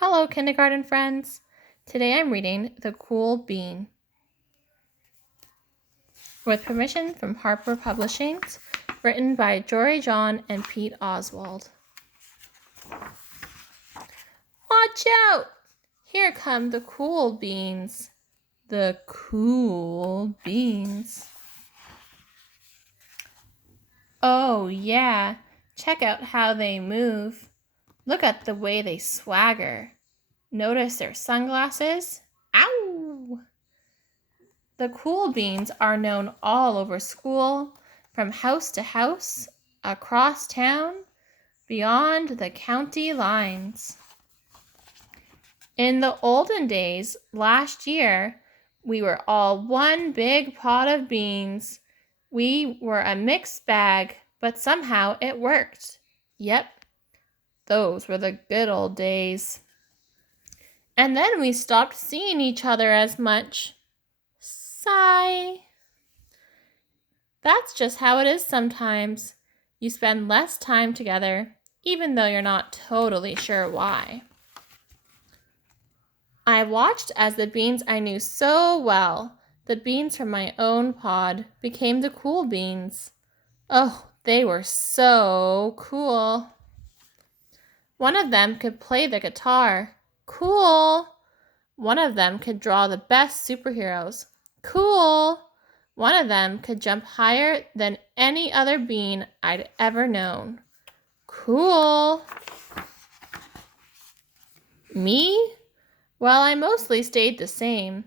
Hello, kindergarten friends. Today I'm reading The Cool Bean. With permission from Harper Publishing, written by Jory John and Pete Oswald. Watch out! Here come the cool beans. The cool beans. Oh yeah, check out how they move. Look at the way they swagger. Notice their sunglasses? Ow! The cool beans are known all over school, from house to house, across town, beyond the county lines. In the olden days, last year, we were all one big pot of beans. We were a mixed bag, but somehow it worked. Yep, those were the good old days. And then we stopped seeing each other as much. Sigh. That's just how it is sometimes. You spend less time together, even though you're not totally sure why. I watched as the beans I knew so well, the beans from my own pod, became the cool beans. Oh, they were so cool. One of them could play the guitar. Cool. One of them could draw the best superheroes. Cool. One of them could jump higher than any other bean I'd ever known. Cool. Me? Well, I mostly stayed the same.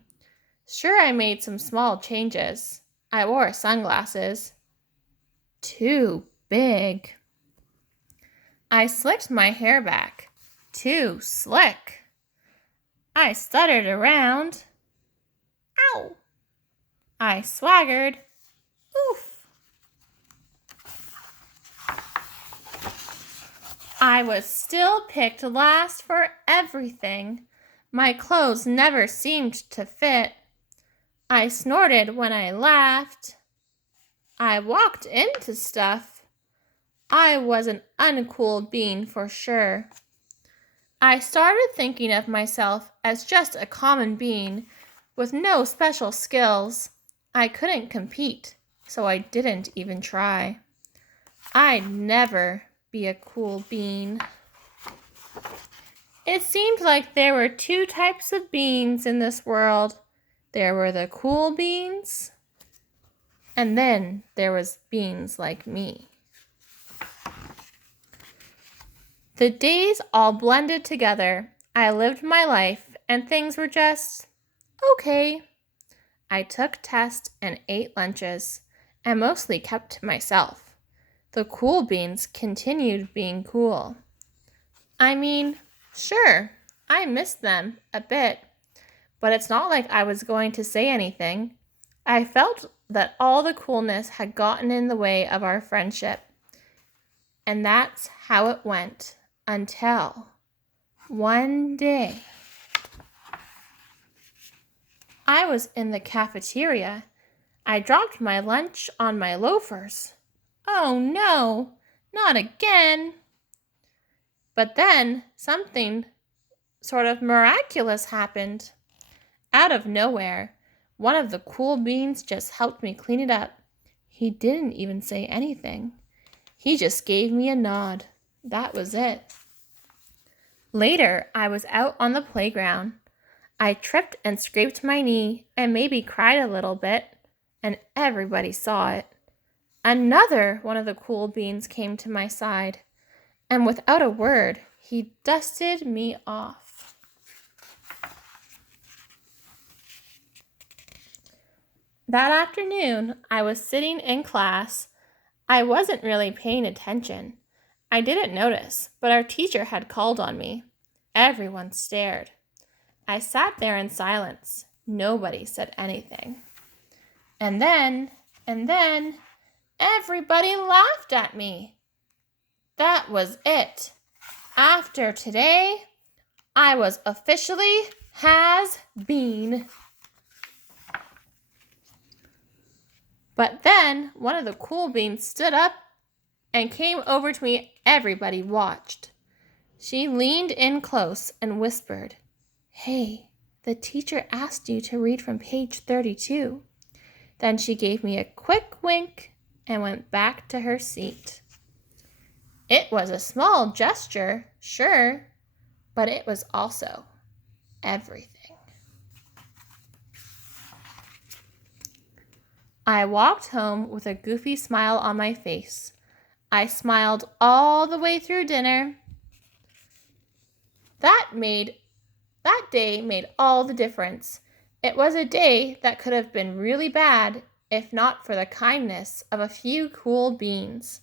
Sure, I made some small changes. I wore sunglasses. Too big. I slicked my hair back. Too slick. I stuttered around. Ow! I swaggered. Oof! I was still picked last for everything. My clothes never seemed to fit. I snorted when I laughed. I walked into stuff. I was an uncool bean for sure. I started thinking of myself as just a common bean with no special skills. I couldn't compete, so I didn't even try. I'd never be a cool bean. It seemed like there were two types of beans in this world. There were the cool beans, and then there was beans like me. The days all blended together. I lived my life, and things were just okay. I took tests and ate lunches, and mostly kept to myself. The cool beans continued being cool. I mean, sure, I missed them a bit, but it's not like I was going to say anything. I felt that all the coolness had gotten in the way of our friendship. And that's how it went until one day. I was in the cafeteria. I dropped my lunch on my loafers. Oh no, not again. But then something sort of miraculous happened. Out of nowhere, one of the cool beans just helped me clean it up. He didn't even say anything. He just gave me a nod. That was it. Later, I was out on the playground. I tripped and scraped my knee and maybe cried a little bit, and everybody saw it. Another one of the cool beans came to my side, and without a word, he dusted me off. That afternoon, I was sitting in class. I wasn't really paying attention. I didn't notice, but our teacher had called on me. Everyone stared. I sat there in silence. Nobody said anything. And then, everybody laughed at me. That was it. After today, I was officially has been. But then one of the cool beans stood up and came over to me. Everybody watched. She leaned in close and whispered, "Hey, the teacher asked you to read from page 32. Then she gave me a quick wink and went back to her seat. It was a small gesture, sure, but it was also everything. I walked home with a goofy smile on my face. I smiled all the way through dinner. That day made all the difference. It was a day that could have been really bad if not for the kindness of a few cool beans.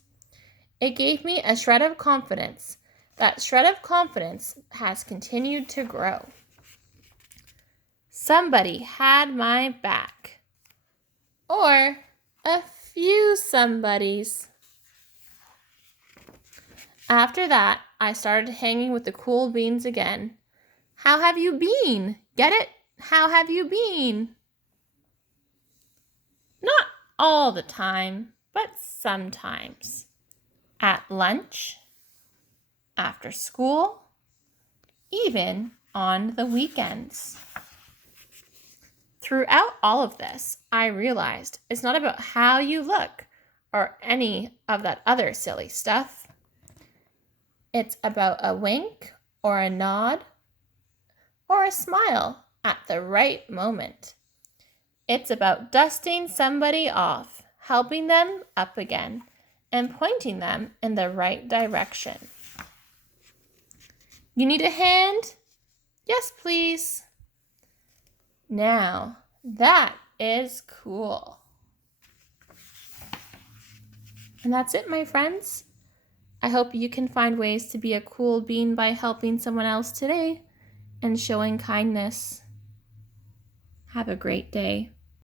It gave me a shred of confidence. That shred of confidence has continued to grow. Somebody had my back. Or a few somebodies. After that, I started hanging with the cool beans again. How have you been? Get it? How have you been? Not all the time, but sometimes. At lunch, after school, even on the weekends. Throughout all of this, I realized it's not about how you look or any of that other silly stuff. It's about a wink or a nod or a smile at the right moment. It's about dusting somebody off, helping them up again, and pointing them in the right direction. You need a hand? Yes, please. Now, that is cool. And that's it, my friends. I hope you can find ways to be a cool bean by helping someone else today and showing kindness. Have a great day.